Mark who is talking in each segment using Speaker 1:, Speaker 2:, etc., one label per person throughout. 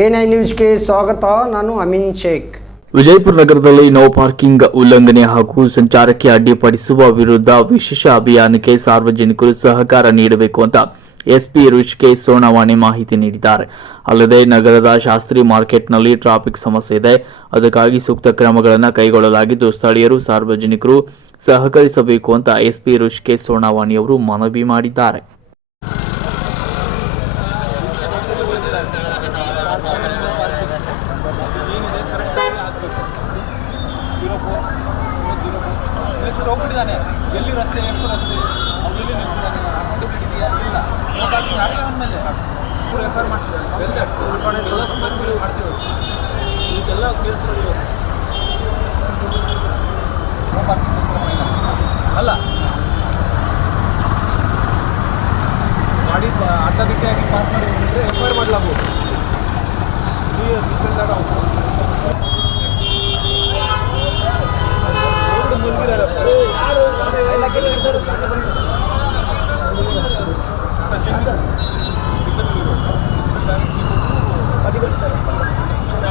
Speaker 1: N I ನ್ಯೂಸ್ಗೆ ಸ್ವಾಗತ. ನಾನು ಅಮೀನ್ ಶೇಖ್.
Speaker 2: ವಿಜಯಪುರ ನಗರದಲ್ಲಿ ನೋ ಪಾರ್ಕಿಂಗ್ ಉಲ್ಲಂಘನೆ ಹಾಗೂ ಸಂಚಾರಕ್ಕೆ ಅಡ್ಡಿಪಡಿಸುವ ವಿರುದ್ಧ ವಿಶೇಷ ಅಭಿಯಾನಕ್ಕೆ ಸಾರ್ವಜನಿಕರು ಸಹಕಾರ ನೀಡಬೇಕು ಅಂತ ಎಸ್ಪಿ ರುಚಿಕೆ ಸೋಣವಾಣಿ ಮಾಹಿತಿ ನೀಡಿದ್ದಾರೆ. ಅಲ್ಲದೆ ನಗರದ ಶಾಸ್ತ್ರಿ ಮಾರ್ಕೆಟ್ನಲ್ಲಿ ಟ್ರಾಫಿಕ್ ಸಮಸ್ಯೆ ಇದೆ. ಅದಕ್ಕಾಗಿ ಸೂಕ್ತ ಕ್ರಮಗಳನ್ನು ಕೈಗೊಳ್ಳಲಾಗಿದ್ದು, ಸ್ಥಳೀಯರು ಸಾರ್ವಜನಿಕರು ಸಹಕರಿಸಬೇಕು ಅಂತ ಎಸ್ಪಿ ರುಚಿಕೆ ಸೋಣವಾಣಿ ಅವರು ಮನವಿ ಮಾಡಿದ್ದಾರೆ.
Speaker 3: ಎಷ್ಟು ಹೋಗ್ಬಿಟ್ಟಿದ್ದಾನೆ. ಎಲ್ಲಿ ರಸ್ತೆ ಎಷ್ಟು ರಸ್ತೆ ಅವ್ರು ಎಲ್ಲಿ ನಿಲ್ಸಿದ್ದಾನೆ ಅಕೌಂಟಬಿಲಿಟಿ ಇದೆಯಾ ಇಲ್ಲ ನೋ ಯಾಕೆ ಅವನ ಮೇಲೆ ಐ ಆರ್ ಮಾಡ್ತಿದ್ದಾರೆ ಮಾಡ್ತೀವಿ ಈಗೆಲ್ಲ ಕೇಸ್ಗಳು ನೋ ಪಾರ್ಕಿಂಗ್ ಅಲ್ಲ. ಗಾಡಿ ಅಡ್ಡದಕ್ಕೆ ಆಗಿ ಪಾರ್ಕ್ ಮಾಡಿ ಹೋಗಿದ್ರೆ ಎಫ್ ಐ ಆರ್ ಮಾಡಲಾಗುವುದು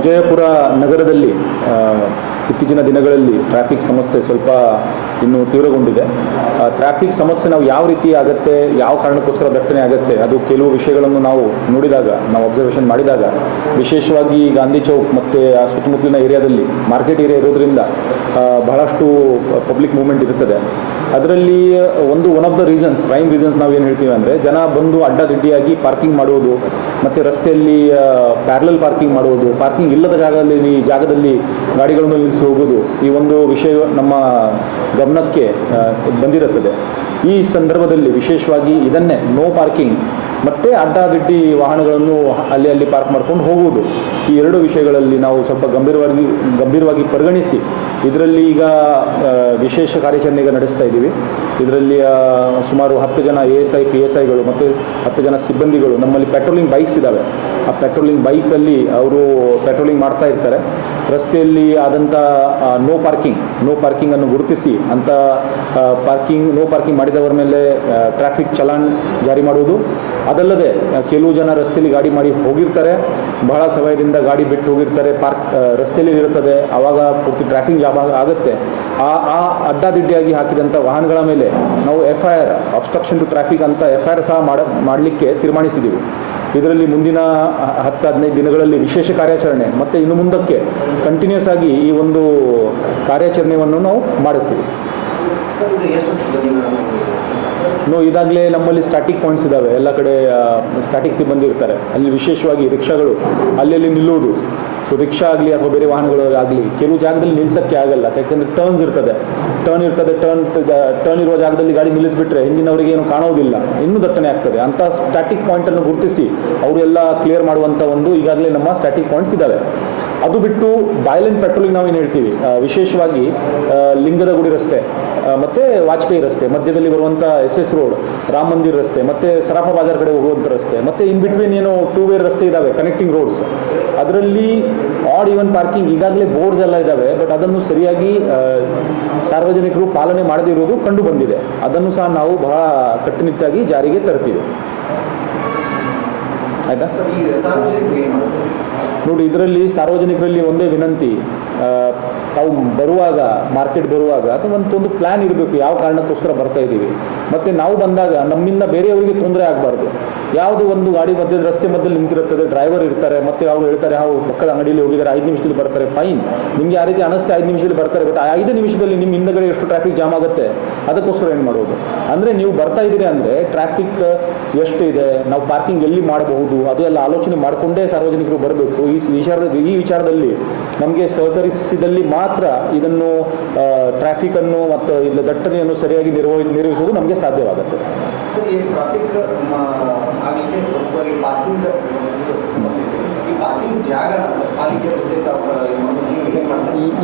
Speaker 4: ವಿಜಯಪುರ ನಗರದಲ್ಲಿ ಇತ್ತೀಚಿನ ದಿನಗಳಲ್ಲಿ ಟ್ರಾಫಿಕ್ ಸಮಸ್ಯೆ ಸ್ವಲ್ಪ ಇನ್ನೂ ತೀವ್ರಗೊಂಡಿದೆ. ಟ್ರಾಫಿಕ್ ಸಮಸ್ಯೆ ನಾವು ಯಾವ ರೀತಿ ಆಗುತ್ತೆ, ಯಾವ ಕಾರಣಕ್ಕೋಸ್ಕರ ದಟ್ಟಣೆ ಆಗುತ್ತೆ, ಅದು ಕೆಲವು ವಿಷಯಗಳನ್ನು ನಾವು ನೋಡಿದಾಗ, ನಾವು ಅಬ್ಸರ್ವೇಷನ್ ಮಾಡಿದಾಗ, ವಿಶೇಷವಾಗಿ ಗಾಂಧಿ ಚೌಕ್ ಮತ್ತು ಆ ಸುತ್ತಮುತ್ತಲಿನ ಏರಿಯಾದಲ್ಲಿ ಮಾರ್ಕೆಟ್ ಏರಿಯಾ ಇರೋದ್ರಿಂದ ಬಹಳಷ್ಟು ಪಬ್ಲಿಕ್ ಮೂವ್ಮೆಂಟ್ ಇರುತ್ತದೆ. ಅದರಲ್ಲಿ ಒಂದು one of the reasons prime reasons ನಾವು ಏನು ಹೇಳ್ತೀವಿ ಅಂದರೆ, ಜನ ಬಂದು ಅಡ್ಡದಿಡ್ಡಿಯಾಗಿ ಪಾರ್ಕಿಂಗ್ ಮಾಡುವುದು, ಮತ್ತು ರಸ್ತೆಯಲ್ಲಿ ಪ್ಯಾರಲಲ್ ಪಾರ್ಕಿಂಗ್ ಮಾಡುವುದು ಪಾರ್ಕಿಂಗ್ ಇಲ್ಲದ ಜಾಗದಲ್ಲಿ ಈ ಜಾಗದಲ್ಲಿ ಗಾಡಿಗಳನ್ನು ನಿಲ್ಲಿಸಿ ಹೋಗೋದು ಈ ಒಂದು ವಿಷಯ ನಮ್ಮ ಗಮನಕ್ಕೆ ಬಂದಿರುತ್ತದೆ. ಈ ಸಂದರ್ಭದಲ್ಲಿ ವಿಶೇಷವಾಗಿ ಇದನ್ನೇ ನೋ ಪಾರ್ಕಿಂಗ್ ಮತ್ತೆ ಅಡ್ಡಾದಿಡ್ಡಿ ವಾಹನಗಳನ್ನು ಅಲ್ಲಿ ಅಲ್ಲಿ ಪಾರ್ಕ್ ಮಾಡ್ಕೊಂಡು ಹೋಗುವುದು. ಈ ಎರಡು ವಿಷಯಗಳಲ್ಲಿ ನಾವು ಸ್ವಲ್ಪ ಗಂಭೀರವಾಗಿ ಗಂಭೀರವಾಗಿ ಪರಿಗಣಿಸಿ. ಇದರಲ್ಲಿ ಈಗ ವಿಶೇಷ ಕಾರ್ಯಾಚರಣೆ ಈಗ ನಡೆಸ್ತಾ ಇದ್ದೀವಿ. ಇದರಲ್ಲಿ ಸುಮಾರು ಹತ್ತು ಜನ A S I P S ಐಗಳು ಮತ್ತು ಹತ್ತು ಜನ ಸಿಬ್ಬಂದಿಗಳು ನಮ್ಮಲ್ಲಿ ಪೆಟ್ರೋಲಿಂಗ್ ಬೈಕ್ಸ್ ಇದ್ದಾವೆ. ಆ ಪೆಟ್ರೋಲಿಂಗ್ ಬೈಕಲ್ಲಿ ಅವರು ಪೆಟ್ರೋಲಿಂಗ್ ಮಾಡ್ತಾ ಇರ್ತಾರೆ. ರಸ್ತೆಯಲ್ಲಿ ಆದಂಥ ನೋ ಪಾರ್ಕಿಂಗ್ ನೋ ಪಾರ್ಕಿಂಗನ್ನು ಗುರುತಿಸಿ ಅಂಥ ಪಾರ್ಕಿಂಗ್ ನೋ ಪಾರ್ಕಿಂಗ್ ಮಾಡಿದವರ ಮೇಲೆ ಟ್ರಾಫಿಕ್ ಚಲಾನ್ ಜಾರಿ ಮಾಡುವುದು. ಅದಲ್ಲದೆ ಕೆಲವು ಜನ ರಸ್ತೆಯಲ್ಲಿ ಗಾಡಿ ಮಾಡಿ ಹೋಗಿರ್ತಾರೆ. ಬಹಳ ಸಮಯದಿಂದ ಗಾಡಿ ಬಿಟ್ಟು ಹೋಗಿರ್ತಾರೆ. ಪಾರ್ಕ್ ರಸ್ತೆಯಲ್ಲಿ ಇರುತ್ತದೆ. ಆವಾಗ ಪೂರ್ತಿ ಟ್ರಾಫಿಕ್ ಜಾಮ್ ಆಗುತ್ತೆ. ಆ ಆ ಅಡ್ಡಾದಿಡ್ಡಿಯಾಗಿ ಹಾಕಿದಂಥ ವಾಹನಗಳ ಮೇಲೆ ನಾವು F I R obstruction to traffic ಅಂತ ಎಫ್ ಐ ಆರ್ ಸಹ ಮಾಡ, ಮಾಡಲಿಕ್ಕೆ ತೀರ್ಮಾನಿಸಿದ್ದೀವಿ ಇದರಲ್ಲಿ ಮುಂದಿನ ಹತ್ತು, ಹದಿನೈದು ದಿನಗಳಲ್ಲಿ ವಿಶೇಷ ಕಾರ್ಯಾಚರಣೆ, ಮತ್ತು ಇನ್ನು ಮುಂದಕ್ಕೆ ಕಂಟಿನ್ಯೂಸ್ ಆಗಿ ಈ ಒಂದು ಕಾರ್ಯಾಚರಣೆಯನ್ನು ನಾವು ಮಾಡಿಸ್ತೀವಿ. ನೋ ಇದಾಗಲೇ ನಮ್ಮಲ್ಲಿ ಸ್ಟಾಟಿಕ್ ಪಾಯಿಂಟ್ಸ್ ಇದ್ದಾವೆ ಎಲ್ಲ ಕಡೆ ಸ್ಟಾಟಿಕ್ ಸಿಬ್ಬಂದಿ ಇರ್ತಾರೆ. ಅಲ್ಲಿ ವಿಶೇಷವಾಗಿ ರಿಕ್ಷಾಗಳು ಅಲ್ಲಲ್ಲಿ ನಿಲ್ಲುವುದು. ಸೊ ರಿಕ್ಷಾ ಆಗಲಿ ಅಥವಾ ಬೇರೆ ವಾಹನಗಳು ಆಗಲಿ ಕೆಲವು ಜಾಗದಲ್ಲಿ ನಿಲ್ಸೋಕ್ಕೆ ಆಗಲ್ಲ. ಯಾಕೆಂದರೆ ಟರ್ನ್ಸ್ ಇರ್ತದೆ. ಟರ್ನ್ ಇರ್ತದೆ ಟರ್ನ್ ಟರ್ನ್ ಇರುವ ಜಾಗದಲ್ಲಿ ಗಾಡಿ ನಿಲ್ಲಿಸ್ಬಿಟ್ರೆ ಹಿಂದಿನವರಿಗೆ ಏನು ಕಾಣೋದಿಲ್ಲ. ಇನ್ನೂ ದಟ್ಟಣೆ ಆಗ್ತದೆ. ಅಂಥ ಸ್ಟ್ಯಾಟಿಕ್ ಪಾಯಿಂಟನ್ನು ಗುರುತಿಸಿ ಅವರೆಲ್ಲ ಕ್ಲಿಯರ್ ಮಾಡುವಂಥ ಒಂದು ಈಗಾಗಲೇ ನಮ್ಮ ಸ್ಟ್ಯಾಟಿಕ್ ಪಾಯಿಂಟ್ಸ್ ಇದ್ದಾವೆ ಅದು ಬಿಟ್ಟು ಬಾಯ್ಲೆಂಡ್ ಪೆಟ್ರೋಲಿಂಗ್ ನಾವು ಏನು ಹೇಳ್ತೀವಿ ವಿಶೇಷವಾಗಿ ಲಿಂಗದ ಗುಡಿ ರಸ್ತೆ ಮತ್ತು ವಾಜಪೇಯಿ ರಸ್ತೆ, ಮಧ್ಯದಲ್ಲಿ ಬರುವಂಥ S S road, Rama Mandir ರಸ್ತೆ, ಮತ್ತೆ ಸರಾಫ ಬಾಜಾರ್ ಕಡೆ ಹೋಗುವಂಥ ರಸ್ತೆ, ಮತ್ತೆ ಇನ್ ಬಿಟ್ವೀನ್ ಏನು ಟೂ ವೇ ರಸ್ತೆ ಇದ್ದಾವೆ ಕನೆಕ್ಟಿಂಗ್ ರೋಡ್ಸ್ ಅದರಲ್ಲಿ ಆಡ್ ಈವನ್ ಪಾರ್ಕಿಂಗ್ ಈಗಾಗಲೇ ಬೋರ್ಡ್ಸ್ ಎಲ್ಲ ಇದ್ದಾವೆ ಬಟ್ ಅದನ್ನು ಸರಿಯಾಗಿ ಸಾರ್ವಜನಿಕರು ಪಾಲನೆ ಮಾಡದಿರುವುದು ಕಂಡು ಬಂದಿದೆ. ಅದನ್ನು ಸಹ ನಾವು ಬಹಳ ಕಟ್ಟುನಿಟ್ಟಾಗಿ ಜಾರಿಗೆ ತರ್ತೀವಿ ಆಯ್ತಾ? ನೋಡಿ ಇದರಲ್ಲಿ ಸಾರ್ವಜನಿಕರಲ್ಲಿ ಒಂದೇ ವಿನಂತಿ. ತಾವು ಬರುವಾಗ ಮಾರ್ಕೆಟ್ ಬರುವಾಗ ಅಥವಾ ಒಂದು ಪ್ಲ್ಯಾನ್ ಇರಬೇಕು, ಯಾವ ಕಾರಣಕ್ಕೋಸ್ಕರ ಬರ್ತಾ ಇದ್ದೀವಿ. ಮತ್ತು ನಾವು ಬಂದಾಗ ನಮ್ಮಿಂದ ಬೇರೆಯವರಿಗೆ ತೊಂದರೆ ಆಗಬಾರ್ದು. ಯಾವುದು ಒಂದು ಗಾಡಿ ಮಧ್ಯದ ರಸ್ತೆ ಮಧ್ಯದಲ್ಲಿ ನಿಂತಿರುತ್ತದೆ ಡ್ರೈವರ್ ಇರ್ತಾರೆ, ಮತ್ತು ಅವ್ರು ಹೇಳ್ತಾರೆ, ಹಾವು, ಪಕ್ಕದ ಅಂಗಡಿಯಲ್ಲಿ ಹೋಗಿದ್ದಾರೆ, ಐದು ನಿಮಿಷದಲ್ಲಿ ಬರ್ತಾರೆ ಫೈನ್ ನಿಮಗೆ ಆ ರೀತಿ ಅನಿಸ್ತೆ ಐದು ನಿಮಿಷದಲ್ಲಿ ಬರ್ತಾರೆ ಬಟ್ ಆ ಐದು ನಿಮಿಷದಲ್ಲಿ ನಿಮ್ಮ ಹಿಂದಗಡೆ ಎಷ್ಟು ಟ್ರಾಫಿಕ್ ಜಾಮ್ ಆಗುತ್ತೆ, ಅದಕ್ಕೋಸ್ಕರ ಏನು ಮಾಡೋದು ಅಂದರೆ ನೀವು ಬರ್ತಾ ಇದ್ದೀರಿ ಅಂದರೆ ಟ್ರಾಫಿಕ್ ಎಷ್ಟು ಇದೆ, ನಾವು ಪಾರ್ಕಿಂಗ್ ಎಲ್ಲಿ ಮಾಡಬಹುದು ಅದು ಎಲ್ಲ ಆಲೋಚನೆ ಮಾಡಿಕೊಂಡೇ ಸಾರ್ವಜನಿಕರು ಬರಬೇಕು. ಈ ವಿಚಾರದ ಈ ವಿಚಾರದಲ್ಲಿ ನಮಗೆ ಸಹಕರಿಸಿದಲ್ಲಿ ಮಾತ್ರ ಇದನ್ನು ಟ್ರಾಫಿಕನ್ನು ಮತ್ತು ಇಲ್ಲ ದಟ್ಟಣೆಯನ್ನು ಸರಿಯಾಗಿ ನಿರ್ವಹಿ ನಿರ್ವಹಿಸುವುದು ನಮಗೆ ಸಾಧ್ಯವಾಗುತ್ತೆ.
Speaker 5: ಟ್ರಾಫಿಕ್ ಇದೆ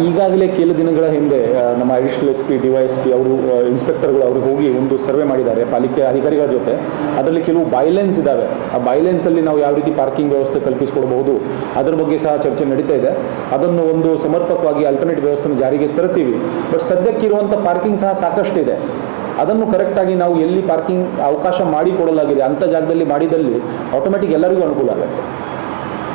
Speaker 4: ಈಗಾಗಲೇ ಕೆಲವು ದಿನಗಳ ಹಿಂದೆ ನಮ್ಮ additional S P D Y S P ಅವರು ಇನ್ಸ್ಪೆಕ್ಟರ್ಗಳು ಅವರು ಹೋಗಿ ಒಂದು ಸರ್ವೆ ಮಾಡಿದ್ದಾರೆ, ಪಾಲಿಕೆ ಅಧಿಕಾರಿಗಳ ಜೊತೆ. ಅದರಲ್ಲಿ ಕೆಲವು ಬೈಲೆನ್ಸ್ ಇದ್ದಾವೆ ಆ ಬೈಲೆನ್ಸಲ್ಲಿ ನಾವು ಯಾವ ರೀತಿ ಪಾರ್ಕಿಂಗ್ ವ್ಯವಸ್ಥೆ ಕಲ್ಪಿಸಿಕೊಡ್ಬೋದು ಅದರ ಬಗ್ಗೆ ಸಹ ಚರ್ಚೆ ನಡೀತಾ ಇದೆ. ಅದನ್ನು ಒಂದು ಸಮರ್ಪಕವಾಗಿ ಅಲ್ಟರ್ನೇಟ್ ವ್ಯವಸ್ಥೆಯನ್ನು ಜಾರಿಗೆ ತರ್ತೀವಿ. ಬಟ್ ಸದ್ಯಕ್ಕಿರುವಂಥ ಪಾರ್ಕಿಂಗ್ ಸಹ ಸಾಕಷ್ಟಿದೆ ಅದನ್ನು ಕರೆಕ್ಟಾಗಿ ನಾವು ಎಲ್ಲಿ ಪಾರ್ಕಿಂಗ್ ಅವಕಾಶ ಮಾಡಿಕೊಡಲಾಗಿದೆ ಅಂಥ ಜಾಗದಲ್ಲಿ ಮಾಡಿದಲ್ಲಿ ಆಟೋಮೆಟಿಕ್ ಎಲ್ಲರಿಗೂ ಅನುಕೂಲ ಆಗುತ್ತೆ.